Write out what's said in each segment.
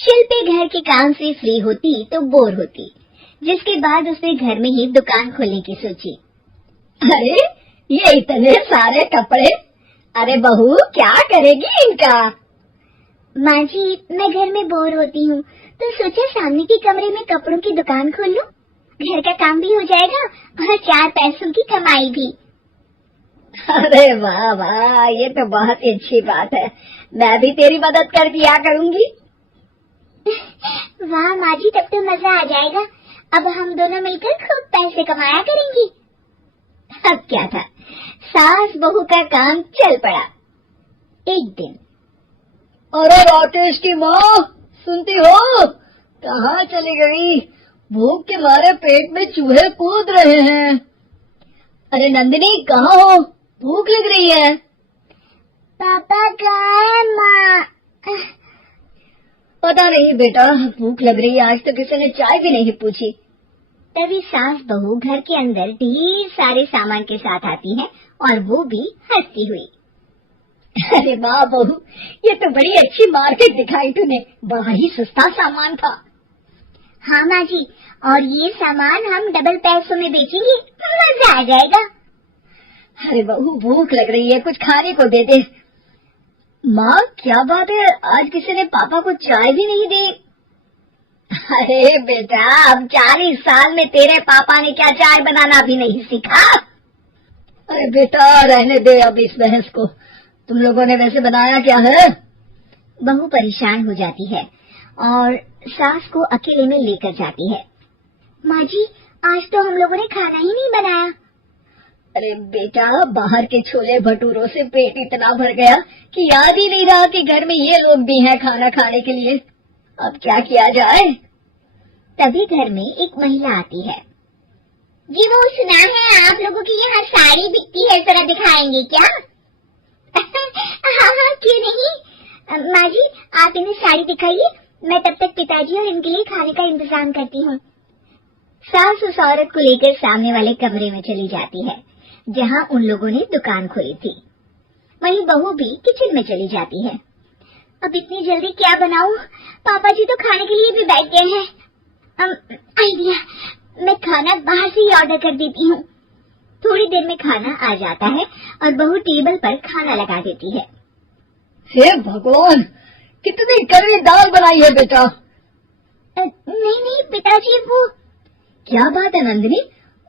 शिल्पी घर के काम से फ्री होती तो बोर होती, जिसके बाद उसने घर में ही दुकान खोलने की सोची। अरे ये इतने सारे कपड़े, अरे बहू क्या करेगी इनका? माँ जी, मैं घर में बोर होती हूँ तो सोचा सामने के कमरे में कपड़ों की दुकान खोल लूं। घर का काम भी हो जाएगा और 4 पैसों की कमाई भी। अरे वाह वाह, ये तो बहुत ही अच्छी बात है। मैं भी तेरी मदद कर दिया करूंगी। वाह माँ जी, तब तो मजा आ जाएगा। अब हम दोनों मिलकर खूब पैसे कमाया करेंगी। अब क्या था, सास बहू का काम चल पड़ा। एक दिन, अरे राकेश की माँ, सुनती हो? कहाँ चली गई? भूख के मारे पेट में चूहे कूद रहे हैं। अरे नंदिनी, कहाँ हो? भूख लग रही है। पापा कहाँ है माँ? पता नहीं बेटा, भूख लग रही है। आज तो किसी ने चाय भी नहीं पूछी। तभी सास बहू घर के अंदर ढेर सारे सामान के साथ आती है और वो भी हंसती हुई। अरे वाह बहू, ये तो बड़ी अच्छी मार्केट दिखाई तूने। बड़ा ही सस्ता सामान था। हाँ माँ जी, और ये सामान हम डबल पैसों में बेचेंगे, मजा आ जाएगा। अरे बहू, भूख लग रही है, कुछ खाने को दे दे। माँ क्या बात है, आज किसी ने पापा को चाय भी नहीं दी? अरे बेटा, अब 40 साल में तेरे पापा ने क्या चाय बनाना भी नहीं सीखा? अरे बेटा रहने दे अब इस बहस को। तुम लोगों ने वैसे बनाया क्या है? बहू परेशान हो जाती है और सास को अकेले में लेकर जाती है। माँ जी, आज तो हम लोगों ने खाना ही नहीं बनाया। अरे बेटा, बाहर के छोले भटूरों से पेट इतना भर गया कि याद ही नहीं रहा कि घर में ये लोग भी हैं खाना खाने के लिए। अब क्या किया जाए? तभी घर में एक महिला आती है। जी, वो सुना है आप लोगों की यहाँ साड़ी बिकती है, जरा दिखाएंगे क्या? हाँ हाँ, क्यों नहीं। माँ जी, आप इन्हें साड़ी दिखाइए, मैं तब तक पिताजी और इनके लिए खाने का इंतजाम करती हूँ। सास उस औरत को लेकर सामने वाले कमरे में चली जाती है जहाँ उन लोगों ने दुकान खोली थी। वहीं बहू भी किचन में चली जाती है। अब इतनी जल्दी क्या बनाऊं? पापा जी तो खाने के लिए भी बैठ गए हैं। आइडिया, मैं खाना बाहर से ही ऑर्डर कर देती हूँ। थोड़ी देर में खाना आ जाता है और बहू टेबल पर खाना लगा देती है। हे भगवान, कितनी कड़वी दाल बनाई है बेटा। नहीं नहीं पिताजी, वो क्या बात है नंदिनी,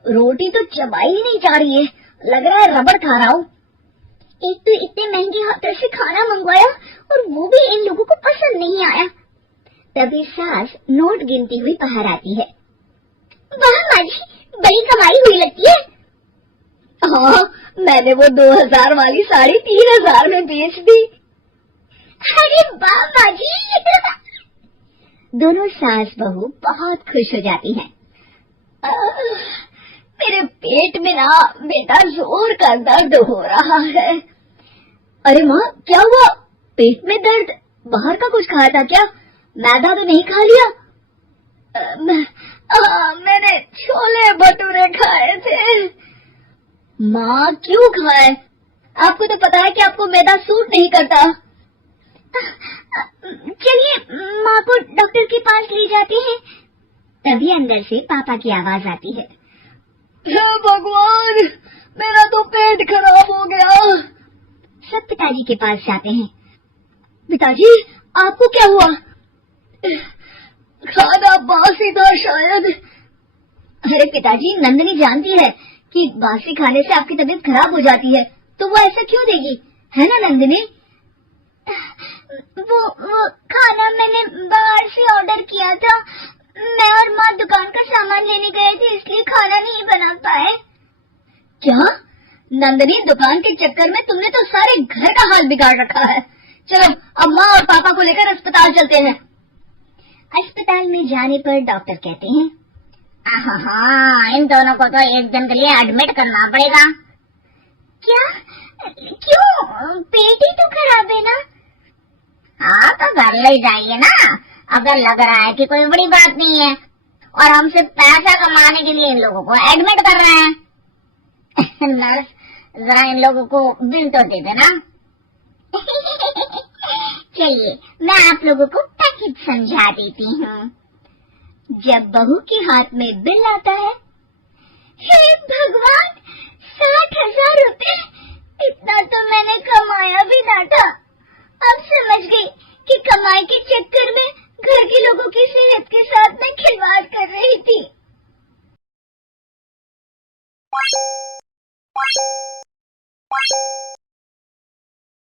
रोटी तो चबाई ही नहीं जा रही है, लग रहा है रबड़ खा रहा हूँ। एक तो इतने महंगे होटल से खाना मंगवाया और वो भी इन लोगों को पसंद नहीं आया। तभी सास नोट गिनती हुई बाहर आती है। वाह माँ जी, बड़ी कमाई हुई लगती है। हाँ, मैंने वो 2000 वाली साड़ी 3000 में बेच दी। अरे वाह माँ जी। दोनों सास बहू बहुत खुश हो जाती हैं। मेरे पेट में ना बेटा जोर का दर्द हो रहा है। अरे माँ, क्या हुआ? पेट में दर्द? बाहर का कुछ खाया था क्या? मैदा तो नहीं खा लिया? मैंने छोले भटूरे खाए थे। माँ क्यों खाए? आपको तो पता है कि आपको मैदा सूट नहीं करता। चलिए माँ को डॉक्टर के पास ले जाते हैं। तभी अंदर से पापा की आवाज आती है। हे भगवान, मेरा तो पेट खराब हो गया। सब पिताजी के पास जाते हैं। पिताजी, आपको क्या हुआ? खाना बासी था शायद। अरे पिताजी, नंदिनी जानती है कि बासी खाने से आपकी तबीयत खराब हो जाती है, तो वो ऐसा क्यों देगी, है ना नंदिनी? वो खाना मैंने बाहर से ऑर्डर किया था। मैं और माँ दुकान का सामान लेने गए थे, इसलिए खाना नहीं बना पाए। क्या नंदिनी, दुकान के चक्कर में तुमने तो सारे घर का हाल बिगाड़ रखा है। चलो अब माँ और पापा को लेकर अस्पताल चलते हैं। अस्पताल में जाने पर डॉक्टर कहते हैं, हाँ, इन दोनों को तो एक दिन के लिए एडमिट करना पड़ेगा। क्या? क्यों? पेट ही तो खराब है ना। हाँ, तो घर ले जाइए ना, अगर लग रहा है कि कोई बड़ी बात नहीं है और हम सिर्फ पैसा कमाने के लिए इन लोगों को एडमिट कर रहे हैं। नर्स, जरा इन लोगों को बिल तो दे देना। चलिए मैं आप लोगों को पैकेज समझा देती हूँ। जब बहू के हाथ में बिल आता है, हे भगवान, 60,000 रुपए, इतना तो मैंने कमाया भी ना था। अब समझ गई कि कमाई के चक्कर में घर के लोगों की सेहत के साथ मैं खिलवाड़